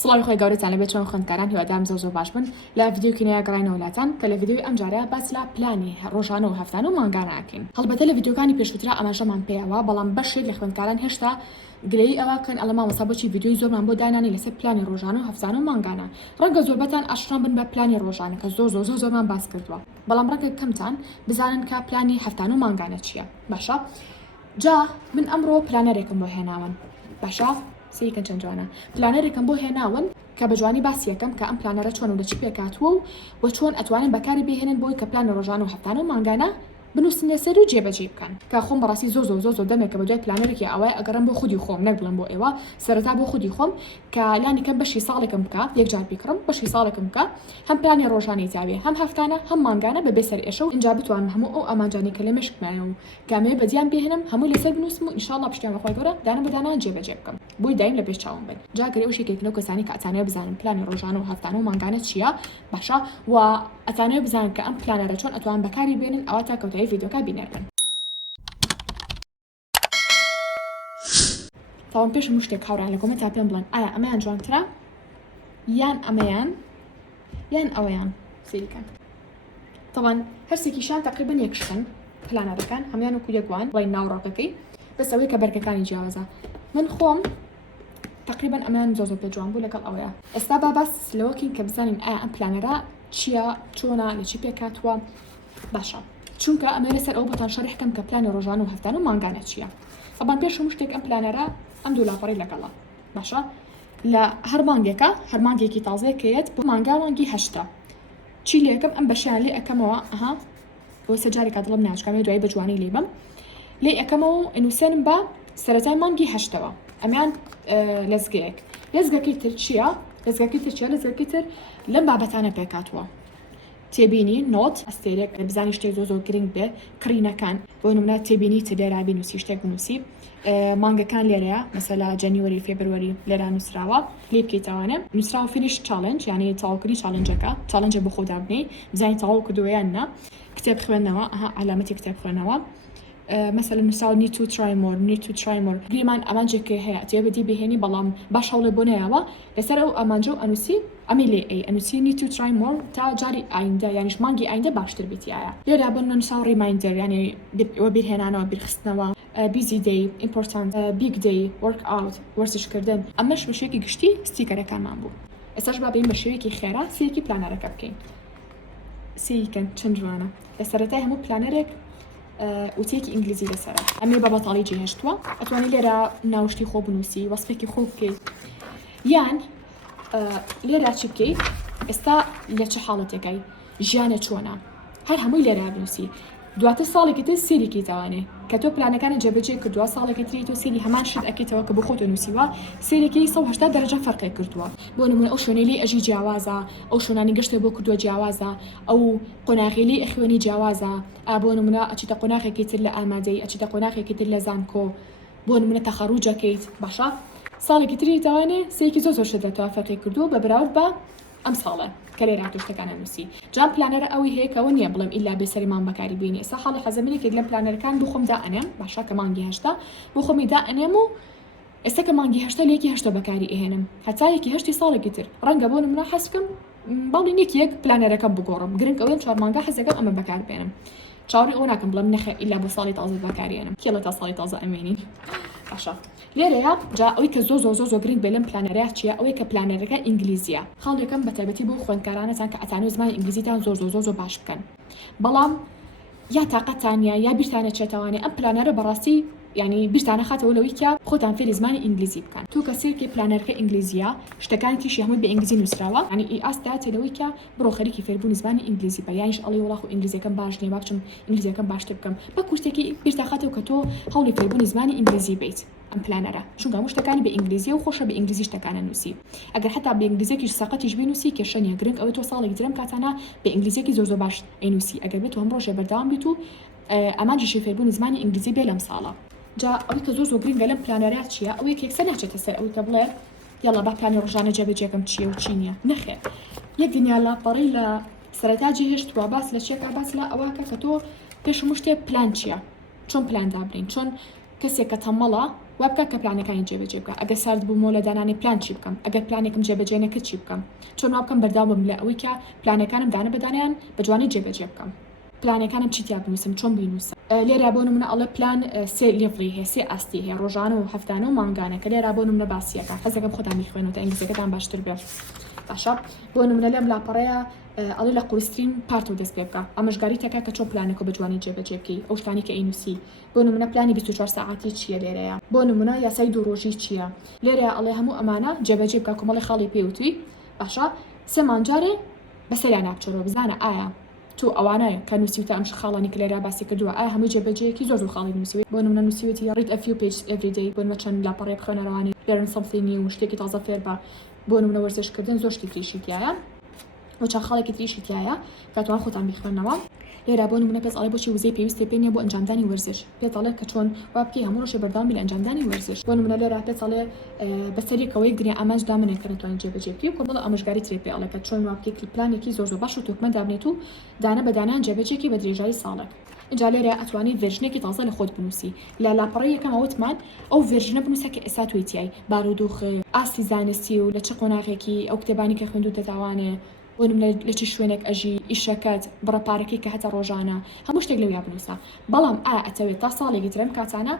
سڵاوی خۆی گەورەتان لەبێت چۆن خوێندکاران هیوادارم زۆر باش بن لە ڤیدیۆکینەیە گەڕاینەوە لاتان کە لە ڤیدیۆی ئەم جارەیە باس لە پلانی ڕۆژانە و هەفتانە و مانگانە ئاکەین. هەڵبەتە لە ڤیدیۆکانی پێشووترا ئەماژەمان پێیەوە بەڵام بەشێک لە خوێندکاران هێشتا گرەی ئەوە کەن ئەڵە مامۆستا بۆچی ڤیدیۆی زۆرمان بۆ دانانی لەسەر پلانی ڕۆژانە و هەفتانە و مانگانە. ڕەنگە زۆربەتان ئاشنا بن بە پلانی ڕۆژانە کە زۆرمان باس کردووە، بەڵام ڕەنگە کەمتان بزانن کە پلانی هەفتانە و مانگانە چییە. باشە جا من ئەمڕۆ پلانەرێکم بۆ هێناون. باشە سیکەن چەند جوانە پلانەرێکم بۆ هێناون کە بە جوانی باسی یەکەم کە ئەم پلانەرە چۆن و لەچی پێکاتووە و چۆن ئەتوانین بەکاری بهێنن بۆی کە پلان ڕۆژانە و هەفتانە و مانگانە بنووسن لەسەر و جێبەجێ بکەن. کە خۆم بەڕاستی زۆر دەمێکە بە دوای پلانەرێکی ئەوەیە ئەگەڕم بۆ خودی خۆم نەک بڵم بۆ ئێوە سەرەتا بۆ خودی خۆم کە لانی کەم بەشی ساڵێکم بکە یەکجار بیکڕم بەشی ساڵێکم بکە هەم پلانی ڕۆژانەی تاوێ هەم هەفتانە هەم مانگانە بەبێ سەر ئێشە و اینجا بتوانم هەموو ئەو ئەمانجانی کە لە مشکمانە و کامێ بەدیان بهێنم هەموو لەسەر بنووسم و ئینشاڵڵا پشتیان بەخوای گەورە دانە بەدانە جێبەجێ بکەم بۆی دایم لە پێش چاوم بن. جا گەرەی ئەو شتێکێک لەو کەسانی کە ئەتانەوێت بزانن پلانی ڕۆژانە و هەفتانە و مانگانە چییە باشە و ئەتانەوێت بزانن کە ئەم پلانەرە چۆن ئەتوان بەکاری بێنن ئەوە تا کەوتایی ڤیدیۆکە بینەرن. تاوان پێش هەموو شتێک هاوڕان لە کۆمەنتا پێم بڵێن ئایا ئەمەیان جوانترە یان ئەمەیان یان ئەوەیان سیریکەن. تاوان هەرسێکیشان تقریبا یەکشن پلانەرەکان هەمیان وەکو یەکوان وای ناوڕۆکەکەی بەس ئەوەی کە بەرگەکانی جیاوازە. من خۆم تقریبا ئەمەیان زۆر پێ جوان بوو لەگەڵ ئەوەیە. ئێستا با باس لەوەکەین کە بزانین ئایا ئەم پلانەرە چییە چۆنە لەچی پێکاتووە. باشە چونکە ئەمە لەسەر ئەو بۆتان شەرحکەم کە پلانی ڕۆژانە و هەفتانە و مانگانە چییە. طبعا پێش هەموو شتێک ئەم پلانەرە ئەم دوو لاپەڕی لەگەڵە. باشە لە هەر مانگێکە هەر مانگێکی تازەیەکەیەت بۆ مانگا مانگی هەشتا چی لێکم ئەم بەشیان لێ ئەەکەمەوە ئەها بۆ سەجارێکا دڵم ناچکامێ دوایی بە جوانی لێبم لێ ئەەکەمەوە ئەنووسێنم بە سەرەتای مانگی هەشتەوە ئەمیان لەزگەیەک لەزگەکەی تر چییە لەزگەکەی تر لەم بابەتانە پێکاتوە تێبینی نۆت ئەستێرێک بزانی شتێک زۆر گرنگ بێ کڕینەکان بۆ نمونە تێبینی تێرا بینوسی شتێک بنووسی مانگەکان لێرەیە مەسەلا جەنیوەری فێبروەری لێرا نووسراوە لێ بکەیتەوانێ نووسراوە فینیش چالنج یعنی تەواوکردنی چالنجە بۆ خۆدابنی بزانین تەواو کردووەیان نا کتێب خوێندنەوە ئەها علامەتی کتێب خوێندنەوە مثلا نووسراوە need to try more گریمان ئەمانجێکە هەیە تێ بەدی بهێنی بەڵام باش هەوڵێ بۆ نەیەوە لەسەر ئەو ئەمانجە و ئەنووسی ئەمی لێ ئەنووسی need to try more تا جاری ئایندە یانیش مانگی ئایندە باشتر بیتیایە لێرا بۆ نووسراوە ریمایندەر یعنی ئەوە بیرهێنانەوە بیرخستنەوە busy day important big day workout وەرزشکردن ئەمەش بەشێکی گشتی ستیکەرەکانمان بوو. ئێستاش با بین بە شێوەیەکی خێرا سیرکی پلانەرەکە بکەین. سیکەن چەند جوانە لە سەرەتای هەموو پلانەرێک وتێکی ئینگلیزی لەسەرە ئەمێ بە بەتاڵی جێهێشتووە ئەتوانی لێرە ناوشتی خۆ بنووسی وەسفێکی خۆ بکەیت یان لێرە چی بکەیت ئێستا لە چه حاڵەتێکای ژیانە چۆنە هەر هەمووی لێرە بنووسی دواتر ساڵێکی تر سیرێکی تاوانێ کە تۆ پلانەکانە جێبەجێ کردووە ساڵێکی تری تۆ سیری هەمان شت ئەکەیتەوە کە بۆ خۆت نووسیوە سیرێکی 180 دەرەجە فەرقی کردووە بۆ نمونە ئەو شوێنەی لێ ئەژی جیاوازە ئەو شوێنانی گەشتە بۆ کردووە جیاوازە ئەو قۆناغی ئەخوێنی جیاوازە بۆ نمونە ئەچیتە قۆناغێکی تر لە ئامادەی ئەچیتە قۆناغێکی تر لە زانکۆ بۆ نمونە تەخەڕوجەکەیت باشە ساڵێکی تری تاوانێ سێکی زۆر شت دەتەوە فەرقی کردووە بە بەراورد بە ئەم ساڵە کە لێرە هاتوشتەکانە نووسی جام پلانەرە ئەوی هەیە کەەوە نییە بڵم ئیلا بێسەریمان بەکاری بینی ئێستا حاڵی حەزەمێکێک لەم پلانەرەکان بۆ خۆم دائەنێم باشە کە مانگی هەشتا بۆ خۆمی دائەنێم و ئێستا کە مانگی هەشتا لێکی هەشتا بەکاری ئێهێنم هەتا یەکی هەشتی ساڵێکی تر ڕەنگە بۆ نمونە حەز بکەم باڵی یەک پلانەرەکەم بگۆڕم گرنگ ئەوەم 4 مانگا حەزەکەم ئەمە بەکار بێنم چاوەڕێ ئەو ناکەم بڵم نەخێ ئیلا بۆ ساڵی تازە بەکارێنم کێڵە تا ساڵی تازە ئەمێنین باشە لێرەیە جا ئەوی کە زۆر گرنگ بێ لەم پلانەرەیە چییە ئەوەی کە پلانەرەکە ئینگلیزیە خاڵێکم بە تایبەتی بۆ خوێندکارانەتان کە ئەتانوێت زمانی ئینگلیزیتان زۆر باش بکەن بەڵام یا تااقەتانە یا بیرتانە چێتەوانێ ئەم پلانەرە بەڕاستی ینی بیرتانە خاتەوە لەوەی کە خۆتان فێری زمانی ئینگلیزی بکەن تو کە سیرکی پلانەرەکە ئینگلیزیە شتەکانی تیشی هەمووی بە ئینگلیزی نووسراوە ینی ئاستا تێلەوەی کە بڕۆ خەریکی فێربوونی زمانی ئینگلیزی بە یانیش ئەڵێ وڵاخ و ئینگلیزیەکەم باش نییە باچم ئینگلیزیەکەم باشتر بکەم بە کوشتێکی بیرتاخاتەوە کە تۆ هەوڵی فێربوونی زمانی ئینگلیزی بیت ئەم پلانەرە چونکە هەموو شتەکانی بە ئینگلیزی و خۆشە بە ئینگلیزی شتەکانە نووسی ئەگەر حتا بە ئینگلیزیەکیش سەقەتیش بنووسی کێشەنیە گرنگ ئەوەی تۆ ساڵێک درەم کاتانە بە ئینگلیزیەکی زۆر باش ئەینووسی ئەگەر بێت هەم ڕۆژێ بەردەوام بیت و ئەمانجیشی فێربوونی زمانی ئینگلیزی بێ لەم ساڵە جا ئەوەی کە زۆر گرنگە لەم پلانەرە چییە ئەوەی کێکسە ناچێتە سەر ئەوەی کە بڵێ یاڵا با پلانی ڕۆژانە جێبەجێکم چییە و چی نییە نەخێر یەک دنیا لاپەڕی لە سەرەتا جێهێشتووە باس لە چێکا باس لە ئەوەکە کە تۆ پێش هەموو شتێ پلان چییە چۆن پلان دابرین چۆن کەسێک کە تەمەڵە وابکە کە پلانەکانی جێبەجێ بکە ئەگە سارد بوومۆ لە دانانی پلان چی بکەم ئەگەر پلانێکم جێبەجێ نەکرد چی بکەم چۆن وا بکەم بەرداوام بم لە ئەوەی کە پلانەکانم دانە بەدانیان بە جوانی جێبەجێ بکەم پلانەکانم چیتیا بنووسم چۆن بینوسم لێرە بۆ نمونە ئەڵێ پلان سێ لێڤڵی هەیە سێ ئاستی هەیە ڕۆژانە و هەفتانە و مانگانە کە لێرە بۆ نمونە باسیەکە حەزەکەم خۆتان بیخوێنەوە تا ئینگلیزیەکەتان باشتر بێت باشە بۆ نمونە لەم لاپەڕەیە ئەڵێ لە قورسترین پارتۆ دەست پێ بکە ئاماژگاری تەکە کە چۆن پلانێکە بە جوانی جێبەجێ بکەی ئەو شتانی کە ئینوسی بۆ نمونە پلانی 24 ساعتی چییە لێرەیە بۆ نمونە یاسای دوو ڕۆژی چییە لێرە ئەڵێ هەموو ئەمانە جێبەجێ بکە کۆمەڵی خاڵی پێوتوی باشە سێمان جارێ بەسەریان ناپچۆرەوە بزانە ئایا تو ئەوانەیە کە نووسیوتە ئەم خاڵانی کە لێرە باسی کردووە ئایا هەموو جێبەجێیەکی زۆر خاڵی نووسیوی بۆ نمونە نووسیوتی read a few pages every day بۆ نمونە چەند لاپەڕێ بخوێنەرەوانی learn something new شتێکی تازە فێر بە بۆ نمونە وەرزشکردن زۆر شتی تریشی تایە و چەند خاڵێکی تریشی تایە کە توان خۆتان بیخوێنەوە لێرە بۆ نمونە پێت ئەڵێ بۆچی وزەی پێویستە پێ نییە بۆ ئەنجامدانی وەرزش پێت ئەڵێ کە چۆن وا بکەی هەموو ڕۆژێ بەردەوامی لە ئەنجامدانی وەرزش بۆ نمونە لێرە پێت ئەڵێ بەسەریەکەوەی گریا ئاماژ دامنێ کە نتوانین جێبەجێ بکەی و کۆمەڵ ئاماژگاری ترێ پێ ئەڵێ کە چۆن وا بکەی پلانێکی زۆر باش و تۆکمە دابنێت و دانە بەدانان جێبەجێکی بە درێژایی ساڵێک اینجا لێرە ئەتوانیت ڤێرژنێکی تازە لە خۆت بنووسی لە لاپەڕەی یەکەم ئەوتمان ئەو ڤێرژنە بنووسە کە ئێستا تویتیای بارودۆخ ئاستی زانستی و لە چ قۆناغێکی ئەو کتێبانی کە خوێندوو دەتاوانێ بۆ نمونە لە چی شوێنێک ئەژی ئیشەکەت بڕەپارەکەی کە هەتە ڕۆژانە هەموو شتێک لەویا بنووسە بەڵام ئایا ئەتەوێت تا ساڵێکی ترم کاتانە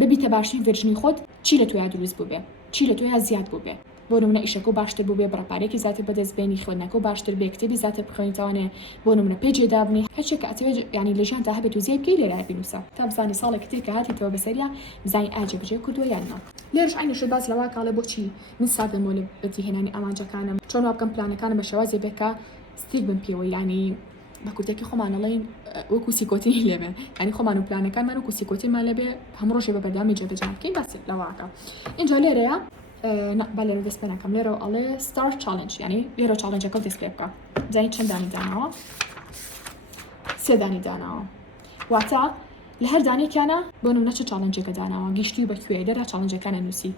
ببیتە باشترین ڤێرژنی خۆت چی لە تۆیا دروست بوو بێ چی لە تۆیا زیاد بوو بێ بۆ نمونە ئیشەکە باشتر بوو بێ بڕەپارێکی زیاتر بەدەستبێنی خوێندنەکە و باشتر بێ کتێبی زیاتر بخوێنیتەوانێ بۆ نمونە پێجێ دابنی هەرچێک کە ئەتەوێت ینی لە ژیان تا هەبێت و زیاد بکەی لێرە بنووسە تا بزانی ساڵێک تر کە هاتیتەوە بەسەریا بزانی ئایا جێبەجێ کردووە یان نا لێرەش عینەش باز لەوا کاڵێ بۆچی من سادەمۆ لە بەجێهێنانی ئامانجەکانم چۆن وا بکەم پلانەکانم بە شێوازێ بێکە ستیک بن پێوە ینی بە کورتێکی خۆمانەڵێن وەکو سیکۆتینی لێبێ ینی خۆمان و پلانەکانمان وەکو سیکۆتینمان لەبێ هەموو ڕۆژێ بە بەردامی جێبەجێ بکەین باس لەواکە اینجا لێرەیە با لێرە دەست پێ ناکەم لێرە ئەڵێ ستار چالنج ینی لێرە چالنجەکە دەست پێ بکە جای چەند دانی داناوە سێ دانی داناوە واتە لە هەر دانێکیانە بۆ نمونە چه چالنجێکە داناوە گیشتی و بەکوێ لێرە چالنجەکانە نووسی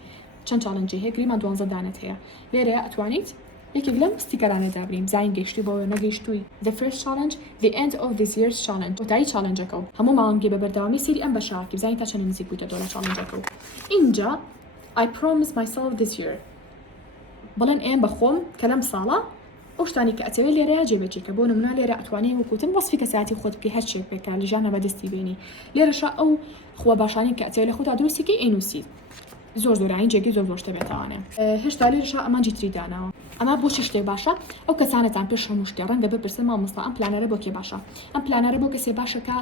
چەند چالنجی هەیە گریمان 12 دانت هەیە لێرەیە ئەتوانیت یەکێک لەم ستیکەرانە دابرین زین گەشتی بۆ نەگەیشتووی the first challenge the end of this year's challenge وتایی چالنجەکە و هەموو ماڵنگی بە بەردەوامی سری ئەم بەشاکی بزانین تا چەند نزیک بوویتە دۆڵە چالنجەکە و اینجا I promise myself this year بەڵێن ئێم بەخۆم کە لەم ساڵە ئەو شتانی کە ئەتەوێت لێرەیە جێبەجێکە بۆ نمونە لێرە ئەتوانێت وەکوتم وەسفی کەساتی خۆت بکەی هەر شتێک بکە لە ژیانە بەدەستی بێنی لێرەشە ئەو خۆ باشانی کە ئەتەوێت لە خۆتا دروستیکەی ئینووسی زۆر زۆرین جێگی زۆر زۆر دەبێتوانێ هێشتا لێرەشە ئەمانجی تری داناوە ئەمە بۆچی شتێک باشە ئەو کەسانتان پێش هەموو شتێ ڕەنگە بپرسن مامۆستا ئەم پلانەرە بۆ کێ باشە ئەم پلانەرە بۆ کەسێ باشەکە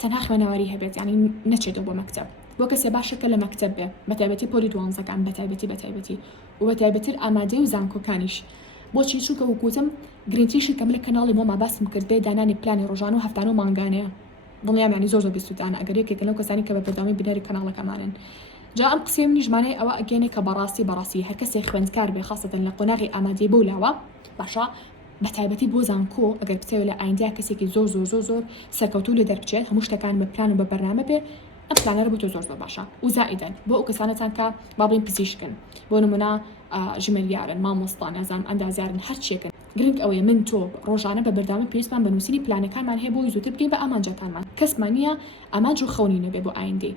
تەنها خوێنەوەری هەبێت ینی نەچێتەوە بۆ مەکتەب بۆ کەسێ باشەکە لە مەکتەب بێ بەتایبەتی پۆلی دوانزەکان بەتایبەتی و بەتایبەتر ئامادەی و زانکۆکانیش بۆچی چونکە وەکوتم گرنگتریشی کەم لە کەناڵی مۆما باسم کرد بێ دانانی پلانی ڕۆژان و هەفتانە و مانگانەیە دڵنیام ینی زۆر بیستوتانە ئەگەر یەکێک لەو کەسانی کە بە بەردەوامی بنەری کەناڵەکەمانن جا ئەم قسەم نیژمانەی ئەوە ئەگەنێ کە بەڕاستی هەر کەسێک خوێندکار بێ خاصەتەن لە قۆناغی ئامادەی بۆلاوە باشە بەتایبەتی بۆ زانکۆ ئەگەر بچێت لە ئایندیا کەسێکی زۆر سەرکەوتوو لێ دەربچێت هەموو شتەکان بە پلان و بە بەرنامە بێ ئەم پلانەرە بۆ تۆ زۆر باشە و زائیدەن بۆ ئەو کەسانتان کە با بڵین پزیشکن بۆ نمونە ژمێریارن مامۆستا نەزانم ئەندازیارن هەر چێکن گرنگ ئەوەیە من تۆ ڕۆژانە بە بەردامی پێویستمان بە نووسینی پلانەکانمان هەیە بۆی زووتر بگەین بە ئامانجەکانمان کەسمان نییە ئامانج و خەونی نەبێ بۆ ئایندەی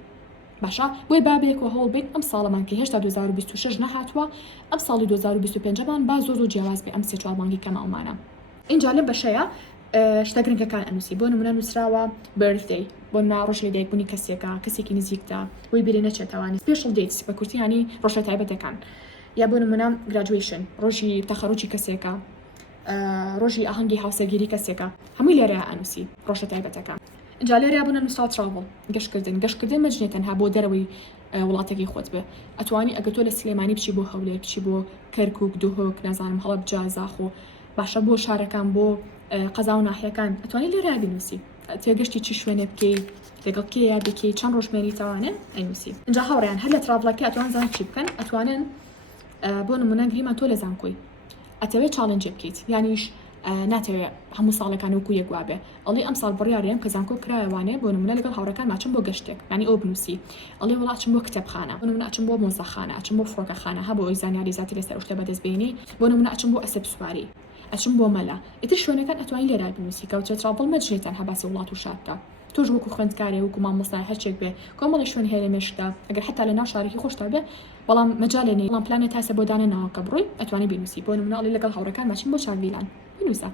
باشە بۆی بابێکەوە هەوڵ بێت ئەم ساڵەمان کە هێشتا 2026 نەهاتووە ئەم ساڵی 2025مان با زۆر جیاواز بێ ئەم سێ چوار مانگی کەماڵمانە اینجا لەم بەشەیە شتە گرنگەکان ئەنووسی بۆ نمونە نووسراوە birthday بۆ ڕۆژ لە دایکبوونی کەسێکی نزیکدا بۆی بێ نەچێتەوانی special dates بە کورتیانی ڕۆژە تایبەتەکان یا بۆ نمونە graduation ڕۆژی تەخەڕوجی کەسێکە ڕۆژی ئاهەنگی هاوسەرگیری کەسێکە هەمووی لێرە ئەنووسی ڕۆژە تایبەتەکان اینجا لێرە بوونە نووسراو travel گەشتکردن مەجنێت تەنها بۆ دەرەوەی وڵاتێکی خۆت بێ ئەتوانی ئەگە تۆ لە سلێمانی بچی بۆ هەولێر بچی بۆ کەرکووک دوهۆک نازانم هەڵەبجە زاخۆ باشە بۆ شارەکان بۆ قەزا و ناحیەکان ئەتوانی لێرە بنووسی تێگەشتی چی شوێنێ بکەی لەگەڵ کێ یا بکەی چەند ڕۆژمێنیتەوانێ ئەنووسی اینجا هاوڕێیان هەر لە تراڤڵەکە ئەتوان زان چی بکەن ئەتوانن بۆ نمونە گریمان تۆ لە زانکۆی ئەتەوێت چالنجێ بکەیت یانیش ناتەوێت هەموو ساڵەکان وەکو یەکوابێ ئەڵێ ئەم ساڵ بڕیارێم کە زانکۆ کرایەوانێ بۆ نمونە لەگەڵ هاوڕەکان ماچم بۆ گەشتێک ینی ئەو بنووسی ئەڵێ وڵاتچم بۆ کتێبخانە بۆ نمونە ئەچم بۆ مۆزەخانە ئەچم بۆ فڕۆکەخانە هە بۆ ئەوی زانیاری زیاتر لەسەر شتە بەدەستبێنی بۆ نمونە ئەچم بۆ ئەسەب سواری ئەچم بۆ مەلا ئیتر شوێنەکان ئەتوانی لێرە بنووسی کەوتە تراڤڵ مەجێتەن هەباسی وڵات و شارکە تۆش وەکو خوێندکارێ وەکو مامۆستای هەرچێک بێ کۆمەڵی شوێن هەیە لە مێشکدا ئەگەر حتا لە ناو شارێکی خۆشتا بێ بەڵام مەجالێ نیە بەڵام پلانێت تاسە بۆ دانەنەوە کە بڕۆی ئەتوانی بینوسی بۆ نمونەڵی لەگەڵ هاوڕەکان ماچین بۆ چاڤیلان بینوسە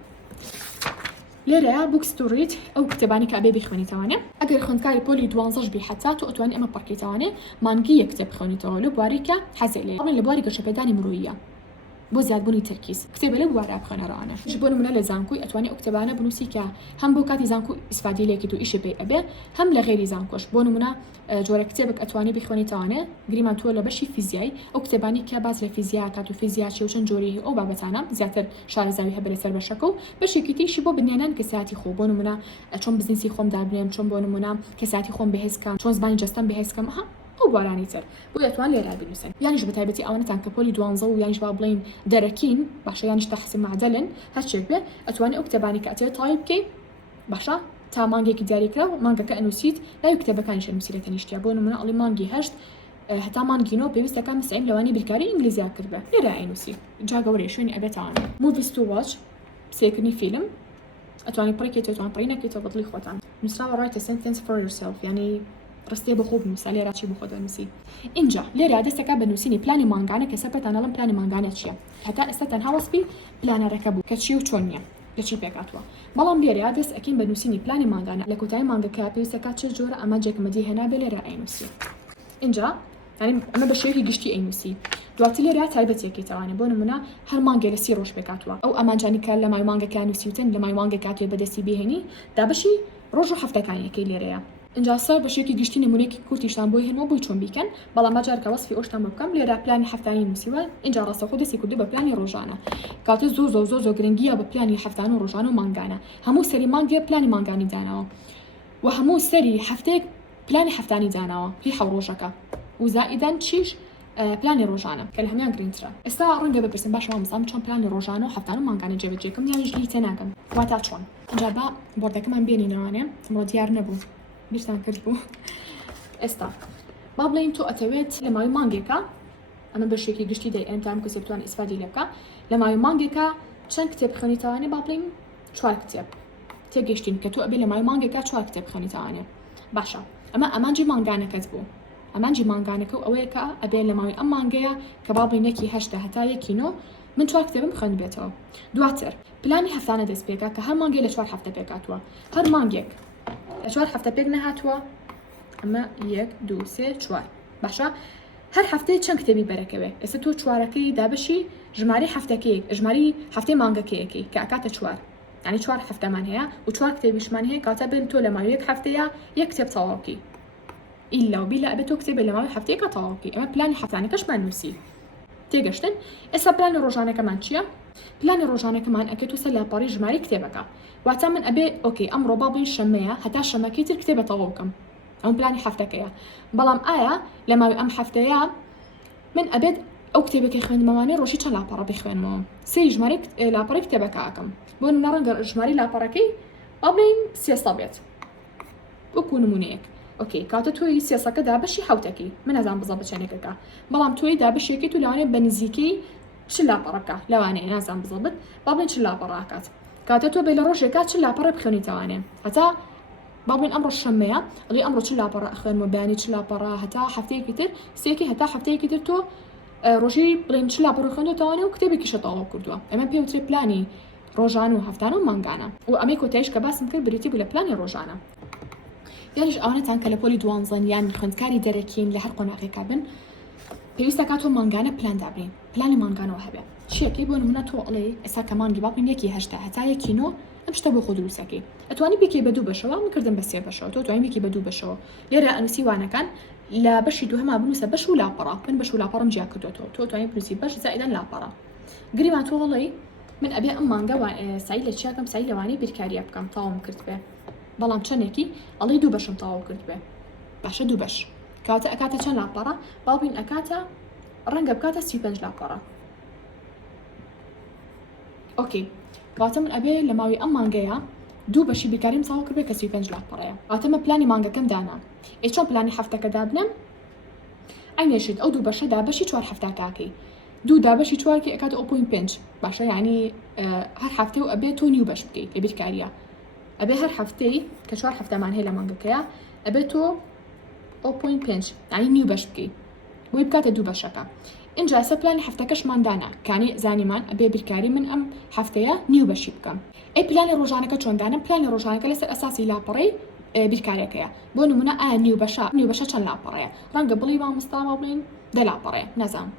لێرەیە بوکس تو ڕید ئەو کتێبانی کە ئەبێ بخوێنیتەوانێ ئەگەر خوێندکاری پۆلی 12 بی حتا تو ئەتوانی ئەمە پڕکەیتەوانێ مانگی یەک کتێب بخوێنیتەوە لە بواری کە حەزێ لێ لە بواری گەشەپێدانی مرۆییە بۆ زیادبوونی تەرکیز کتێبە لە بوارە بخوێنەرەوانە ش بۆ نمونە لە زانکۆی ئەتوانی ئەو کتێبانە بنووسی کە هەم بۆ کاتی زانکۆ ئیسفادی لێکیت و ئیشی پێ ئەبێ هەم لە غێری زانکۆش بۆ نمونە جۆرە کتێبێک ئەتوانی بخوێنیتەوانێ گریمان تۆ لە بەشی فیزیایی ئەو کتێبانی کە باز لە فیزیا کات و فیزیا چی و چەند جۆری ئەو بابەتانە زیاتر شارەزاوی هەبێ لەسەر بەشەکە و بەشێکی تریشی بۆ بنیانان کەساتی خۆ بۆ نمونە چۆن بزنسی خۆم دابنێم چۆن بۆ نمونە کەساتی خۆم بەهێزکەم چۆن زمانی جەستەم بەهێزکەم ئەو بوارانی تر بۆ دەتوان لێرا بنووسن یانیش بە تایبەتی ئەوانەتان کە پۆلی 12 و یانیش با بڵین دەرەکین باشە یانیش تەحسی معدەلن هەرچێک بێ ئەتوانی ئەو کتێبانی کە ئەتێت تایپ بکەی باشە تا مانگێکی دیاریکرا و مانگەکە ئەنووسیت لای کتێبەکانیش ئەنووسی لە تەنیشتیا بۆ نمونە ئەڵی مانگی 8 هەتا مانگینەوە پێویستەکە مەسعیم لەوانی بیرکاری ئینگلیزیا کرد بە لێرا ئەنووسی جا گەورەی شوێنی ئەبێتەوانێ موڤیز تو واچ سێکردنی فیلم ئەتوانی پڕێکێت ئەتوان پڕی نەکەیتەوە بەدڵی خۆتان نووسراوە write a sentence for yourself یعنی ڕستێ بە خۆ بنووسە لێرا چی بۆ خۆ دەنووسی اینجا لێرا دەستەکە بە نووسینی پلانی مانگانە کە سەپەتان ئەڵم پلانی مانگانە چییە هەتا ئێستا تەنها وەسپی پلانەرەکە بوو کە چی و چۆن نییە لە چی پێکاتوە بەڵام لێرا دەست ئەکەین بە نووسینی پلانی مانگانە لە کۆتایی مانگەکە پێویستەکە چه جۆرە ئەماجێکمەدی هێنا بێ لێرا ئەینووسی اینجا ئەمە بە شێوەیەکی گشتی ئەینووسی دواتر لێرا تایبەتێکیتەوانێ بۆ نمونە هەر مانگێ لە 30 ڕۆژ پێکاتوە ئەو ئەمانجانی کە لە مای مانگەکە نووسیوتن لە مای مانگە کاتوێ بەدەستی بهێنی دابشی ڕۆژ و هەفتەکانیەکەی لێرەیە اینجا سەر بەشێکی گشتی نمونەیەکی کورتیشتان بۆی هێنەوە بۆی چۆن بیکەن بەڵام باجارکە وەسفی ئەوشتان بکەم لێرا پلانی هەفتانی نووسیوە اینجا ڕاستەخۆ دەستی کردو بە پلانی ڕۆژانە کاتە زۆ گرنگیە بە پلانی هەفتان و ڕۆژان و مانگانە هەموو سەری مانگێ پلانی مانگانی داناوە و هەموو سەری هەفتەیەک پلانی هەفتانی داناوە پێی حەو ڕۆژەکە و زائیدەن چیش پلانی ڕۆژانە کە لە هەمان گرنگترە ئێستا ڕەنگە بپرسن باشەوە مەزانم چۆن پلانی ڕۆژانە و هەفتان و مانگانە جێبەجێکەم یانیش لیتە ناکەم واتە چۆن اینجا با بۆردەکەمان بێنینەوانێ ئەمڕۆ دیار نەبوو بیرتان کرد بوو ئێستا با بڵێن تۆ ئەتەوێت لە ماوەی مانگێکە ئەمە بەشێکی گشتی دەی ئەمتام کەسێ بتوان ئیسفادی لێ بکە لە ماوەی مانگێکە چەند کتێب بخوێنیتەوانێ با بڵێن 4 کتێب تێگەشتین کە تۆ ئەبێ لە ماوەی مانگێکە 4 کتێب بخوێنیتەوانێ باشە ئەمە ئەمانجی مانگانەکەت بوو ئەمانجی مانگانەکە و ئەوەیە کە ئەبێ لە ماوەی ئەم مانگەیە کە با بڵێن یەکی 8 هەتا یەکی 9 من 4 کتێبم خوێن بێتەوە دواتر پلانی هەفتانە دەست پێکا کە هەر مانگێ لە 4 هەفتە پێکاتوە هەر مانگێک لە 4 هەفتە پێک نەهاتووە ئەمە 1 2 3 4 باشە هەر هەفتەیە چەند کتێبی بەرەکەوێ ئێستا تۆ چوارەکەی دابشی ژماری هەفتەکەیەک ژماری هەفتەی مانگەکەیەکی کە ئەکاتە 4 یعنی 4 هەفتەمان هەیە و 4 کتێبیشمان هەیە کاتە بێن تۆ لە ماوەی 1 هەفتەیە 1 کتێب تەواوکەی ئیلا و بیلا ئەبێت تۆ کتێبێ لە ماوەی هەفتەیەکە تەواوکەی ئەمە پلانی هەفتانەکەشمان نووسی تێگەشتن ئێستا پلانی ڕۆژانەکەمان چییە پلانی ڕۆژانەکەمان ئەکەێت سەر لاپەڕی ژماری کتێبەکە واتە من ئەبێ ئۆکەی ئەمڕۆ با بڵین شەمەیە هەتا شەمەکەی تر کتێبە تەواو بکەم ئەم پلانی هەفتەکەیە بەڵام ئایا لە ماوەی ئەم هەفتەیە من ئەبێت ئەو کتێبەکەی خوێندمەوانەی ڕۆژی چەند لاپەڕە بخوێنمەوە سێ ژماری لاپەڕی کتێبەکە ئەکەم بۆ نمونە ڕەنگە ژماری لاپەڕەکەی با بڵین 300 بێت وەکو نمونەیەک ئۆکەی کاتە تۆی سێسەکە دابشی حوتەکەی من ئەزان بزە بچێنێکەکە بەڵام تۆی دابشێکی تو لەوانێ بە نزیکەی چ لاپەڕەکە لەوانەیە نازان بزەبت با بڵین چ لاپەڕاکات کاتە تۆ بێ لە ڕۆژێکات چ لاپەڕە بخوێنیتەوانێ هەتا با بڵین ئەمڕۆ شەمەیە ئەڵێ ئەمڕۆ چ لاپەڕە خوێنمە بەیانی چ لاپەڕە هەتا هەفتەیەکی تر سێکی هەتا هەفتەیەکی تر تۆ ڕۆژی بڵین چ لاپەڕە خوێنێتەوانێ و کتێبێکیشە تەواو کردووە ئەمە پێوترێ پلانی ڕۆژان و هەفتان و مانگانە و ئەمەی کۆتایش کە باسم کرد بریتی بوو لە پلانی ڕۆژانە یانیش ئەوانەتان کە لە پۆلی 12 یان خوێندکاری دەرەکین لە هەر قۆناغێکا بن پێویستە کات تۆ مانگانە پلان دابرین پلانی مانگانەوە هەبێ چیەکەی بۆ نمونە تۆ ئەڵێ ئێستا کە مانگی با بڵین یەکی 8 هەتا یەکی 9 ئەم شتە بۆ خۆ دروستەکەی ئەتوانی بکەی بە 2 بەشەوە من کردم بە 3 بەشەوە تۆ توانی بکەی بە 2 بەشەوە لێرە ئەنووسی وانەکان لە بەشی دووهەما بنووسە بەش و لاپەڕە من بەش و لاپەڕم جیا کردوێتەوە تۆ توانی بنووسی بەش زائیدەن لاپەڕە گریمان تۆ وڵی من ئەبێ ئەم مانگە سایی لە چیاکەم سایی لەوانەی بیرکاریە بکەم تاوام کرد بێ بەڵام چەندێکی ئەڵێ 2 بەشم تەواو کرد بێ باشە 2 بەش کاتە ئەکاتە چەند لاپەڕە باوبین ئەکاتە ڕەنگە بکاتە 35 لاپەڕە ئۆکەی کاتە من ئەبێ لە ماوەی ئەم مانگەیە 2 بەشی بیرکاریم تەواو کرد بێ کە 35 لاپەڕەیە کاتەمە پلانی مانگەکەم دانا چۆن پلانی هەفتەکە دابنم ئەینێشیت ئەو 2 بەشە دابەشی 4 هەفتاکەکەی 2 دابەشی 4کی ئەکاتە 0.5 باشە یعنی هەر هەفتەی و ئەبێ تۆ نیو بەش بکەیت لە بیرکاریە أبي هر حفتي كشوار حفتة معنى هي لمانجا كيا أبيتو 0.5 يعني نيو باش بكي ويبكات دو باشكا إنجا سبلاني حفتة كش ماندانا كاني زاني مان أبي بالكاري من أم حفتة نيو باش بكم أي بلاني روجانا كشون دانا بلاني روجانا كلسه أساسي لا بري بالكاري كيا بونو منا نيو باشا شن لا بري رانج بلي ما مستوى دلا بري نزام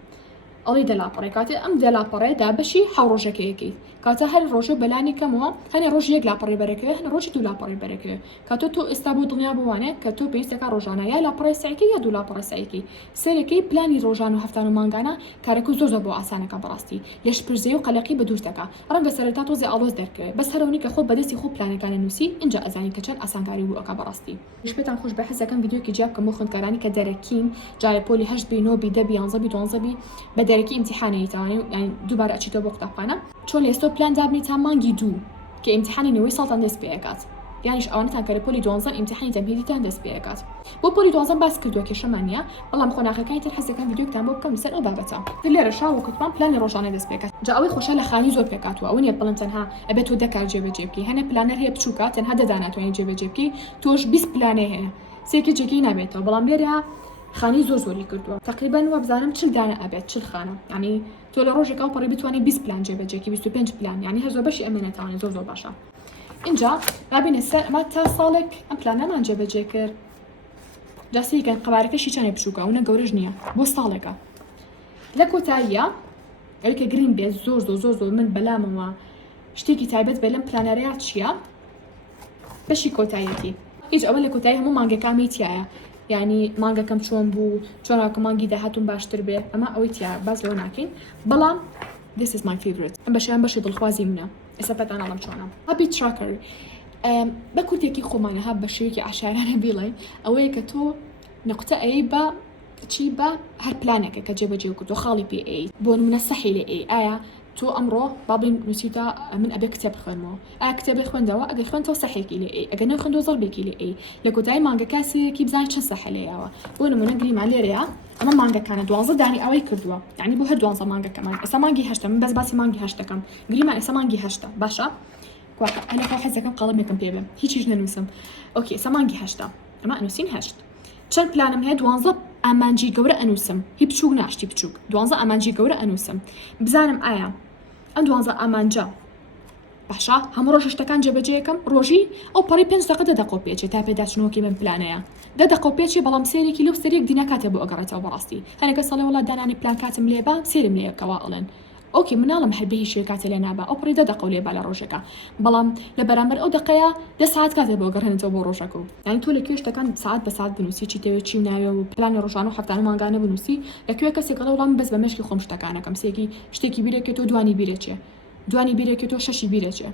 أريد دلابري كاتي أم دلابري دابشي حوروجة كيكي كاتا هل روجو بلاني كمو هني روج يك لابري بركة هني روج دو لابري بركة كاتو تو استابو دنيا بوانه كاتو بينسكا روجانا يا لابري سعيكي يا دو لابري سعيكي سيركي بلاني روجانو هفتانو مانغانا كاركو زوزو بو أسانة كبراستي ليش برزيو قلقي بدورتكا رنگ سرتاتو زي ألوز درك بس هروني كخو بدسي خو بلاني كان نوسي إنجا أزاني كچن أسان كاري بو كبراستي مش بتان خوش بحس كان فيديو كي جاب كمو خند كاراني كدركين جاي بولي هشت بي نو بي دبي انزبي دونزبي بدركي امتحاني تاعي يعني دوباره اتشيتو بوقت قانا چون ليستو بلان دابني تا مانجي دو كامتحاني نوي سلطان دس بيكات يعني اونتان كاري بولي دونزن امتحاني تمهيدي تان دس بيكات بو بولي دونزن بس كدو كشمانيا والله مخونا اخر كاين ترحز كان فيديو كتاب بكم سن وبابتا دلي رشا وكتبان بلان روجانا دس بيكات جاوي خوشا لخاني زور بيكات واوني بلنتنها ابيتو دكار جيبكي هنا بلانر هي بچوكات انها ددانات وين جيبكي توش بس بلانه هي سيكي جيكي نبيتو بلان بيرها خاني زوري كردووە تقریبا وابزانم چل دانە ئەبێت چل خانە يعني تۆ لە ڕۆژێکا و پەڕی بتوانێت 20 پلان جێبەجێکی 25 پلان يعني هەر زۆر بەشی ئەمێنێتوانێت زۆر باشە اینجا رابینە سەر ئەمە تا ساڵێک ئەم پلانەمان جێبەجێ کرد جاسیکەن قەبارەکەشی چەندێ بچووکە ئەوە گەورەش نییە بۆ ساڵێکە لە کۆتاییە ئەوەی کە گرین بێت زۆر من بەلامەوە شتێکی تایبەت بێت لەم پلانەرەیە چییە بەشی کۆتاییەتی هیچ ئەوە لە کۆتایی هەموو مانگەکانی تایە يعني مانجا كم شون بو شون راكم مانجي ده هاتون باشتر به أما أويتيا باز لو ناكين بلا this is my favorite أنا بشي ضل خوازي منا إسابت أنا لم شونا هابي تراكر بكرت يكي خمانة هاب بشيكي عشان بيلاي أويك تو نقطة أيبا تشيبا هر بلانك كجيبا جيوكو خالي بي أي بون من الصحي لي آية تو أمره بابي نسيتا من أبي كتاب خنمو كتاب خوان دوا أجي خوان تو صحي كيلي أي أجي نخن دو ضربي كيلي أي لكو تاي مانجا كاسي كيب زاي شن صحي لي أوا بونو من أجري مع لي ريا أما مانجا كانت دوانزة داني أوي كردوا يعني بو هدوانزة مانجا كمان إسا مانجي هشتا من بس مانجي هشتا كم قري ما إسا مانجي هشتا باشا كواكا أنا خو حزة كم قلب ميكم بيبم هيك يجنا نوسم أوكي إسا مانجي هشتا أما أنوسين هشت چەند پلانم هەیە دوانزە ئامانجی گەورە ئەنووسم هی بچووک ناشتی بچووک دوانزە ئامانجی گەورە ئەنووسم بزانم ئایا ئەم دوانزە ئامانجە باشە هەموو ڕۆژ شتەکان جێبەجێ یەکەم ڕۆژی ئەو پەڕی 5 دقە 10 دقە پێچێ تا پێداچنەوەکی من پلانەیە 10 دقە پێچی بەڵام سێرێکی لەو سەرێک دیناکاتێ بۆ ئەگەڕێتەوە بەڕاستی هەنێکە سەڵێ وڵات دانانی پلان کاتم لێبا سێرم لێکەوە ئەڵێن اوكي مناڵم هەربەی شێکاتە لێ نابا ئەو پڕی 10 دقە و لێبا لە ڕۆژەکە بەڵام لە بەرامبەر ئەو دقەیە 10 ساعت کاتێ بۆ گەڕێنێتەوە بۆ ڕۆژەکە و یعنی تۆ لەکوێ شتەکان ساعت بە ساعت بنووسی چی تەوێت چی ناوێ و پلانی ڕۆژانە و هەفتانە مانگانە بنووسی لەکوێ کەسێک ئەڵێ وڵام بەس بە مەشکی خۆم شتەکانەکەم سێکی شتێکی بیرێکێتەوە دوانی بیرێکێتەوە شەشی بیرێکێ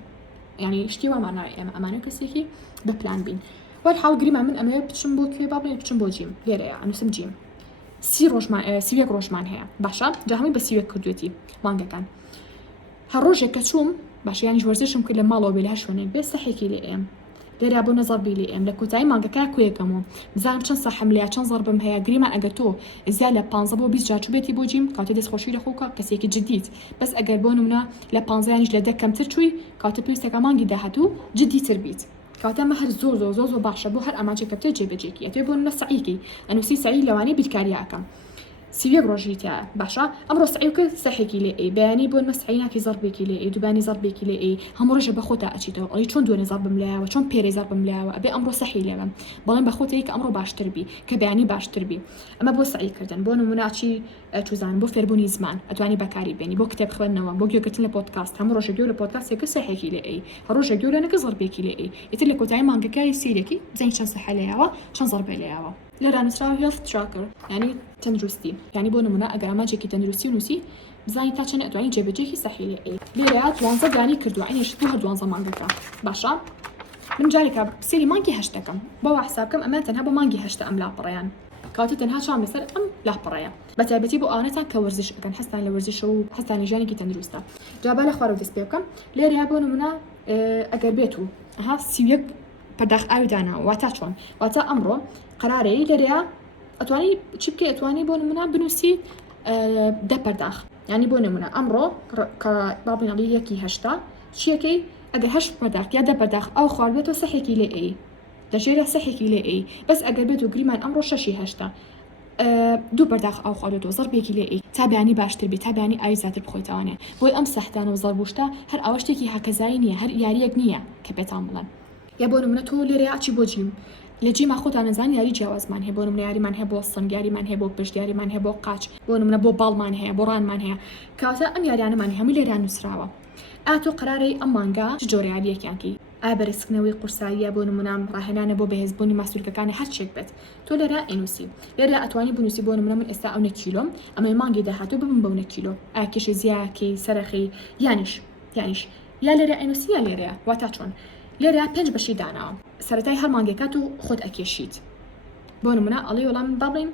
یعنی شتی وەمان نایە ئێمە ئەمانە کەسێکی بە پلان بین وەرحاڵ گریمان من ئەمەوێ بچم بۆ کوێ با بڵێن بچم بۆ جیم لێرەیە ئەنووسم جیم سیوێک ڕۆژمان هەیە باشە جا هەمووی بە سیوێک کردوێتی مانگەکان هەر ڕۆژێک کە چووم باشە یانی وەرزشم کرد لە ماڵەوە بێ لە هەر شوێنێک بێ سەحێکی لێ ئێم لێرا بۆ نەزەربی لێ ئێم لە کۆتایی مانگەکە کوێکەمەوە بزانم چەند سەحەم لێ چەند زەربم هەیە گریمان ئەگەر تۆ زیاد لە 15 بۆ 20 جار چووبێتی بۆ جیم کاتێ دەستخۆشی لەخۆکە کەسێکی جدیت بەس ئەگەر بۆ نمونە لە 15 یانیش لە 10 کەمتر چووی کاتە پێویستەکە مانگی داهاتوو جدیتر بیت کاتە مە هەر زۆر باشە بۆ هەر ئەمانچێک کە بتێ جێبەجێکی ئەتوێ بۆ نە سعیکی ئەنووسی سعی لەوانەی بیرکاریەکەم سیوێک ڕۆژیتە باشە ئەمڕۆ سعیوکە سەحێکی لێ ئەی بەیانی بۆ مەسعیناکی زەربێکی لێ ئەی دووبانی زەربێکی لێ ئەی هەموو ڕۆژە بە خۆتا ئەچیتەوە ئەڵی چۆن دوێنێ زەربم لایەوە چۆن پێرەی زەربم لایەوە ئەبێ ئەمڕۆ سەحی لێوە بەڵێن بە خۆتەی کە ئەمڕۆ باشتر بی کە بەیانی باشتر بی ئەمە بۆ سعیکردن بۆ نموناچی چوزان بۆ فێربوونی زمان ئەتوانی بەکاری بێنی بۆ کتێب خوێندنەوە بۆ گوێگرتن لە پۆدکاست هەموو ڕۆژە گوێ لە پۆدکاستێکە سەحێکی لێ ئەی ڕۆژە گوێ لەنەکە زەربێکی لێ ئەی ئیتر لە کۆتایی مانگەکەی سیرێکی بزانین چەند سەحە لێیەوە چەند زەربێ لێیەوە لێرە نووسراوە هێڵث تراکر یعنی تەندروستی یعنی بۆ نمونە ئەگەر ئاماجێکی تەندروستی نووسی بزانین تا چەند ئەتوانین جێبەجێکی سەحی لێ ئەی لێرە 12 دانی کردووە عینیش بۆ هەر 12 مانگەکە باشە من جارێکە سێری مانگی هەشتەکەم بەوە حسابکەم ئەمە تەنها بۆ مانگی هەشتە ئەم لاپەڕەیان کاتە تەنها چام لەسەر ئەم لاپەڕەیە بەتایبەتی بۆ ئەوانەتان کە وەرزش ئەکەن هەستان لە وەرزشە و هەستانی ژیانێکی تەندروستە جابا لە خوارەوە دەست پێ بکەم لێرە بۆ نمونە ئەگەر بێت و سیوێک پەرداخ ئاوی دانا واتە چۆن واتە ئەمڕۆ قەرارەی لێرەیە ئەتوانی چی بکەی ئەتوانی بۆ نمونە بنووسی 10 پەرداخ یعنی بۆ نمونە ئەمڕۆ کە با بڵێن یەکی هەشتا چیەکەی ئەگەر 8 بەرداخ یا 10 بەرداخ ئەو خوارد بێتەوە سەحێکی لێ ئێ لەژێرە سەحێکی لێ ئێ بەس ئەگەر بێت و گریمان ئەمڕۆ 6/8 دوو بەرداخ ئەو خواردێتەوە زەربێکی لێ ئێ تا بەیانی باشتر بێت تا بەیانی ئاوی زیاتر بخۆیتەوانێ بۆی ئەم سەحتانە و زەربوشتە هەر ئەوە شتێکی هاکەزایی نییە هەر یاریەک نییە کە پێتان بڵێن یا بۆ نمونە تۆ لێرەیە ئاچی بۆ جیم لە جیما خۆتان نەزان یاری جیاوازمان هەیە بۆ نمونە یاریمان هەیە بۆ سنگ یاریمان هەیە بۆ پشت یاریمان هەیە بۆ قاچ بۆ نمونە بۆ باڵمان هەیە بۆ ڕانمان هەیە کاتە ئەم یاریانەمان هەمووی لێران نووسراوە ئاتۆ قەرارەی ئەم مانگا چ جۆرە یاریەکیانکی ئابەرزکردنەوەی قورساییە بۆ نمونە ڕاهێنانە بۆ بەهێزبوونی ماسوولکەکانی هەر شتێک بێت تۆ لێرە ئەنووسی لێرە ئەتوانی بنووسی بۆ نمونە من ئێستا ئەو کیلۆم ئەمە مانگی داهاتوو ببم بەو کیلۆ ئاکێشی زیاکی سەرەخی یانیش یا لێرە ئەنووسی یا لێرەیە واتە چۆن لێرە 5 بەشی داناوە سەرەتای هەر مانگێکات و خۆت ئەکێشیت بۆ نمونە ئەڵێ وەڵام بابڵین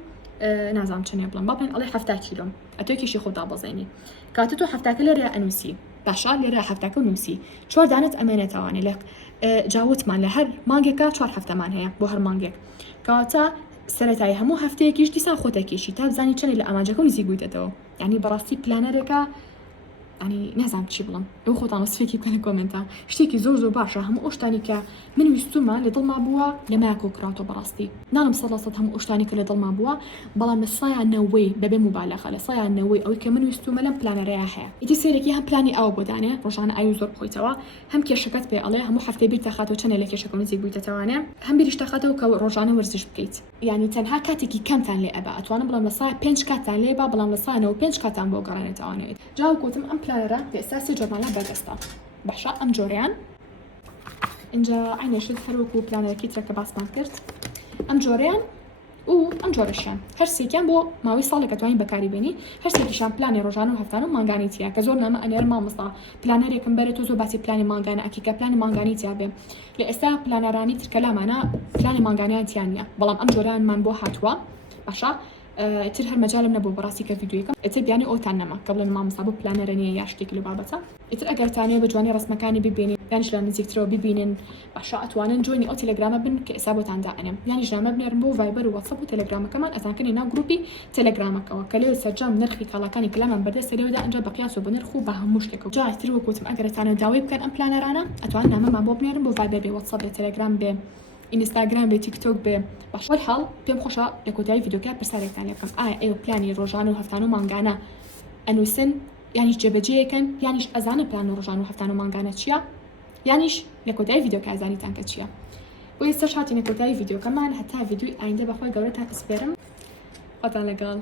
نازانم چنێ بڵم بابڵین ئەڵێ 7 کیلۆم ئەتۆ کێشی خۆتا بەزێنی کاتە تۆ هەفتاکە لێرە ئەنووسی باشا لێرە هەفتاکە و نووسی 4 دانت ئەمێنێتەوانێ لە جاوتمان لە هەر مانگێکە 4 هەفتەمان هەیە بۆ هەر مانگێک کاتە سەرەتای هەموو هەفتەیەکیش دیسان خۆتە کێشی تا بزانی چنێ لە ئەماجەکە نزیک بوویتەوە یعنی بەڕاستی پلانەرێکە ینی نازانم چی بڵم ئەو خۆتان سفێکی بکەنە کۆمنتە شتێکی زۆر باشە هەموو ئۆشتانی کە من ویستومە لە دڵما بووە لە ماکۆ کراوەوە بەڕاستی ناڵم 100% هەموو ئۆشتانی کە لە دڵما بووە بەڵام لە سایانەوەی بەبێ مبالەخە لە سایانەوەی ئەوی کە من ویستومە لەم پلانەرەیە هەیە ئیتی سێرێکی هەم پلانی ئەوە بۆدانێ ڕۆژانە ئاوی زۆر بخۆیتەوە هەم کێشەکەت پێ ئەڵێ هەموو هەفتەی بیر تاخاتەوە چەنە لە کێشەکە نزیک بوویتەوانێ هەم بیریش تاخاتەوە کە ڕۆژانە وەرزش بکەیت یعنی تەنها کاتێکی کەمتان لێ ئەبە ئەتوانم بڵام لە سای 5 کاتان لێ با بەڵام لە سایەوە 5 کاتان بۆ گەڕێنێتەوانێت جاو گوتم ئەم پلانەرە ئێستا جۆرنالە بەدەستە باشە ئەم جۆریان اینجا عینێشت هەروەکو پلانەرەکی ترەکە باسمان کرد ئەم جۆریان و ئەم جۆرەشیان هەر سێکیان بۆ ماوەی ساڵێک دەتوانین بەکاری بێنی هەر سێکیشان پلانی ڕۆژانە و هەفتانە و مانگانی تیا کە زۆر نامە ئەنێر مامۆستا پلانەرێکم بەرێت و زۆر باسی پلانی مانگانە ئەکیکە پلانی مانگانی تیا بێ لە ئێستا پلانەرانی ترکەلامانە پلانی مانگانیان تیان نیە بەڵام ئەم جۆریانمان بۆ هاتووە باشە تر هەر مەجالم نەبوو بەڕاستی کە ڤیدیۆیەکەم ئێتر بیانی ئەوتان نەما کە بڵێن مامۆستا بۆ پلانەرە نیە یا شتێکی لە بابەتە ئیتر ئەگەرتانێ بە جوانی ڕسمەکانی ببینین یانیش لە نزیکترەوە ببینن باشە ئەتوانن جوینی ئەو تەلەگرامە بن کە ئێستا بۆتان دائەنێم یانی ژنامە بنێرن بۆ ڤایبەر و واتسەپ و تەلەگرامەکەمان ئەتانکەنی ناو گروپی تەلەگرامەکەوە کە لێو سەرجەم نرخی کاڵەکانی کلامان بەردەستە لێوەدا ئەنجا بە قیاس و بە نرخ و بە هەموو شتێک جا تر وەکوتم ئەگەرتانە داوای بکەن ئەم پلانەرانە ئەتوان نامەمان بۆ بنێرن بۆ ڤایبەر بێ واتسەپ بێ تەلەگرام بێ ئینستاگرام بێ تیکتۆک بێ باشە حاڵ پێم خۆشە لە کۆتایی ڤیدیۆکە پرسیارێکتان لێ بکەم ئایا ئێوە پلانی ڕۆژانە و هەفتانە و مانگانە ئەنووسن یانیش جێبەجێیەکەن یانیش ئەزانە پلان و ڕۆژانە و هەفتانە و مانگانە چییە یانیش لە کۆتایی ڤیدیۆکە ئازانیتان کە چییە بۆ ئێستاش هاتینە کۆتایی ڤیدیۆکەمان هەتا ڤیدیۆی ئایندە بەخۆی گەورەتان ئەسپێرم خۆتان لەگەڵ